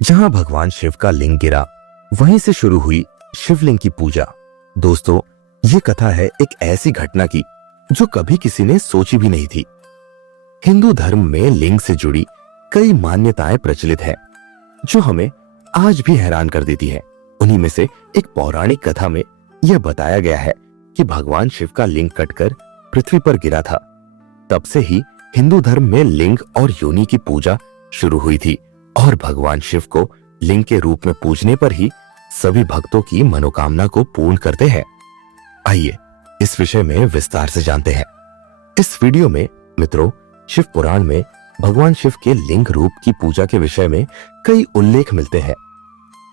जहां भगवान शिव का लिंग गिरा, वहीं से शुरू हुई शिवलिंग की पूजा। दोस्तों, ये कथा है एक ऐसी घटना की जो कभी किसी ने सोची भी नहीं थी। हिंदू धर्म में लिंग से जुड़ी कई मान्यताएं प्रचलित है जो हमें आज भी हैरान कर देती है। उन्हीं में से एक पौराणिक कथा में यह बताया गया है कि भगवान शिव का लिंग कटकर पृथ्वी पर गिरा था। तब से ही हिंदू धर्म में लिंग और योनि की पूजा शुरू हुई थी और भगवान शिव को लिंग के रूप में पूजने पर ही सभी भक्तों की मनोकामना को पूर्ण करते हैं। आइए इस विषय में विस्तार से जानते हैं। इस वीडियो में मित्रों, शिव पुराण में भगवान शिव के लिंग रूप की पूजा के विषय में कई उल्लेख मिलते हैं।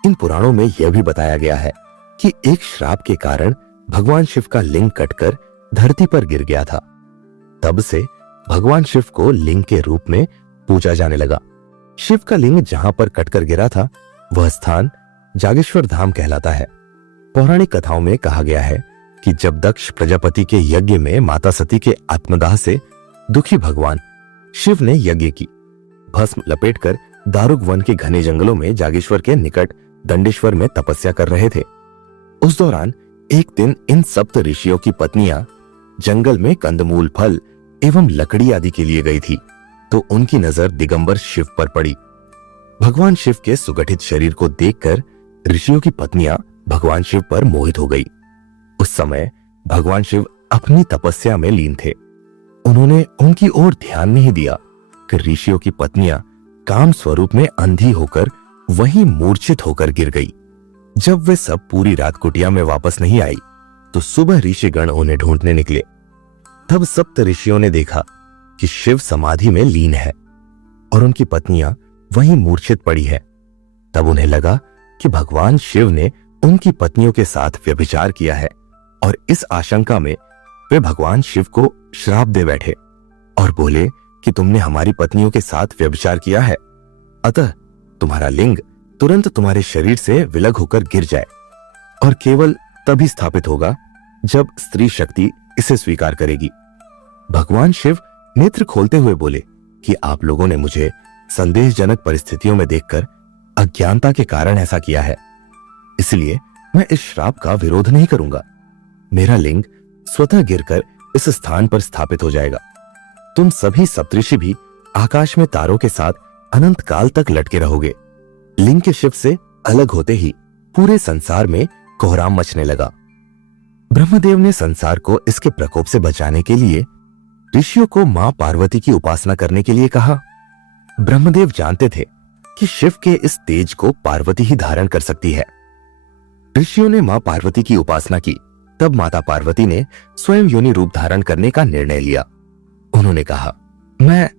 इन पुराणों में यह भी बताया गया है कि एक श्राप के कारण भगवान शिव का लिंग कटकर धरती पर गिर गया था। तब से भगवान शिव को लिंग के रूप में पूजा जाने लगा। शिव का लिंग जहां पर कटकर गिरा था, वह स्थान जागेश्वर धाम कहलाता है। पौराणिक कथाओं में कहा गया है कि जब दक्ष प्रजापति के यज्ञ में माता सती के आत्मदाह से दुखी भगवान शिव ने यज्ञ की भस्म लपेटकर दारुक वन के घने जंगलों में जागेश्वर के निकट दंडेश्वर में तपस्या कर रहे थे। उस दौरान एक दिन इन सप्त ऋषियों की पत्नियां जंगल में कंदमूल, फल एवं लकड़ी आदि के लिए गई थी, तो उनकी नजर दिगंबर शिव पर पड़ी। भगवान शिव के सुगठित शरीर को देखकर ऋषियों की पत्नियां भगवान शिव पर मोहित हो गई। उस समय भगवान शिव अपनी तपस्या में लीन थे। उन्होंने उनकी ओर ध्यान नहीं दिया कि ऋषियों की पत्नियां काम स्वरूप में अंधी होकर वहीं मूर्छित होकर गिर गई। जब वे सब पूरी रात कुटिया में वापस नहीं आई, तो सुबह ऋषिगण उन्हें ढूंढने निकले। तब सप्त ऋषियों ने देखा कि शिव समाधि में लीन है और उनकी पत्नियां वहीं मूर्छित पड़ी है। तब उन्हें लगा कि भगवान शिव ने उनकी पत्नियों के साथ व्यभिचार किया है और इस आशंका में वे भगवान शिव को श्राप दे बैठे और बोले कि तुमने हमारी पत्नियों के साथ व्यभिचार किया है, अतः तुम्हारा लिंग तुरंत तुम्हारे शरीर से विलग होकर गिर जाए और केवल तभी स्थापित होगा जब स्त्री शक्ति इसे स्वीकार करेगी। भगवान शिव नेत्र खोलते हुए बोले कि आप लोगों ने मुझे संदेहजनक परिस्थितियों में देखकर अज्ञानता के कारण ऐसा किया है, इसलिए मैं इस श्राप का विरोध नहीं करूंगा। मेरा लिंग स्वतः गिरकर इस स्थान पर स्थापित हो जाएगा। तुम सभी सप्तऋषि भी आकाश में तारों के साथ अनंत काल तक लटके रहोगे। लिंग के शिव से अलग होते ही पूरे संसार में कोहराम मचने लगा। ब्रह्मदेव ने संसार को इसके प्रकोप से बचाने के लिए ऋषियों को मां पार्वती की उपासना करने के लिए कहा। ब्रह्मदेव जानते थे कि शिव के इस तेज को पार्वती ही धारण कर सकती है। ऋषियों ने मां पार्वती की उपासना की। तब माता पार्वती ने स्वयं योनि रूप धारण करने का निर्णय लिया। उन्होंने कहा, मैं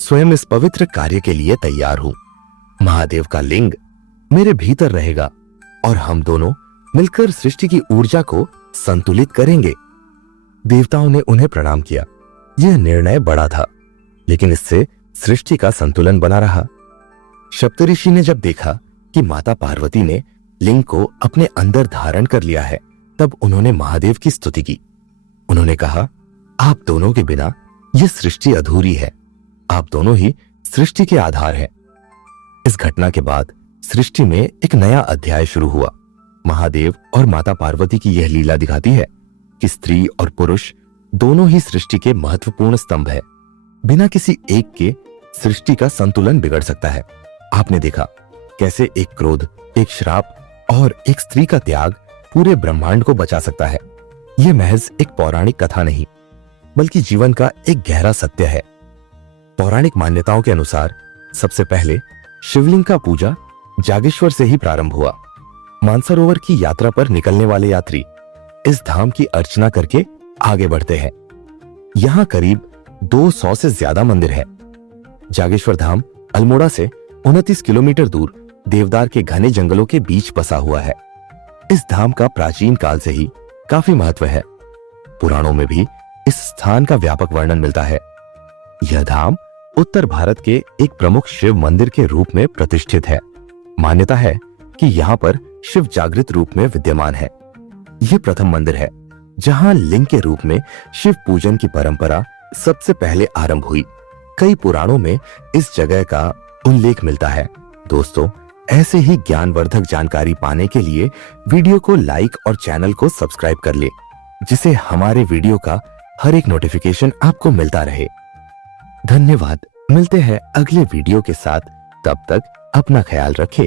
स्वयं इस पवित्र कार्य के लिए तैयार हूं। महादेव का लिंग मेरे भीतर रहेगा और हम दोनों मिलकर सृष्टि की ऊर्जा को संतुलित करेंगे। देवताओं ने उन्हें प्रणाम किया। यह निर्णय बड़ा था, लेकिन इससे सृष्टि का संतुलन बना रहा। सप्तऋषि ने जब देखा कि माता पार्वती ने लिंग को अपने अंदर धारण कर लिया है, तब उन्होंने महादेव की स्तुति की। उन्होंने कहा, आप दोनों के बिना यह सृष्टि अधूरी है। आप दोनों ही सृष्टि के आधार हैं। इस घटना के बाद सृष्टि में एक नया अध्याय शुरू हुआ। महादेव और माता पार्वती की यह लीला दिखाती है कि स्त्री और पुरुष दोनों ही सृष्टि के महत्वपूर्ण स्तंभ है। बिना किसी एक के सृष्टि का संतुलन बिगड़ सकता है। आपने देखा कैसे एक क्रोध, एक श्राप और एक स्त्री का त्याग पूरे ब्रह्मांड को बचा सकता है। यह महज एक पौराणिक कथा नहीं, बल्कि जीवन का एक गहरा सत्य है। पौराणिक मान्यताओं के अनुसार सबसे पहले शिवलिंग का पूजा जागेश्वर से ही प्रारंभ हुआ। मानसरोवर की यात्रा पर निकलने वाले यात्री इस धाम की अर्चना करके आगे बढ़ते हैं। यहाँ करीब 200 से ज्यादा मंदिर है। जागेश्वर धाम अल्मोड़ा से 29 किलोमीटर दूर देवदार के घने जंगलों के बीच बसा हुआ है। इस धाम का प्राचीन काल से ही काफी महत्व है। पुराणों में भी इस स्थान का व्यापक वर्णन मिलता है। यह धाम उत्तर भारत के एक प्रमुख शिव मंदिर के रूप में प्रतिष्ठित है। मान्यता है कि यहाँ पर शिव जागृत रूप में विद्यमान है। यह प्रथम मंदिर है जहाँ लिंग के रूप में शिव पूजन की परंपरा सबसे पहले आरंभ हुई। कई पुराणों में इस जगह का उल्लेख मिलता है। दोस्तों, ऐसे ही ज्ञानवर्धक जानकारी पाने के लिए वीडियो को लाइक और चैनल को सब्सक्राइब कर ले, जिससे हमारे वीडियो का हर एक नोटिफिकेशन आपको मिलता रहे। धन्यवाद। मिलते हैं अगले वीडियो के साथ। तब तक अपना ख्याल रखें।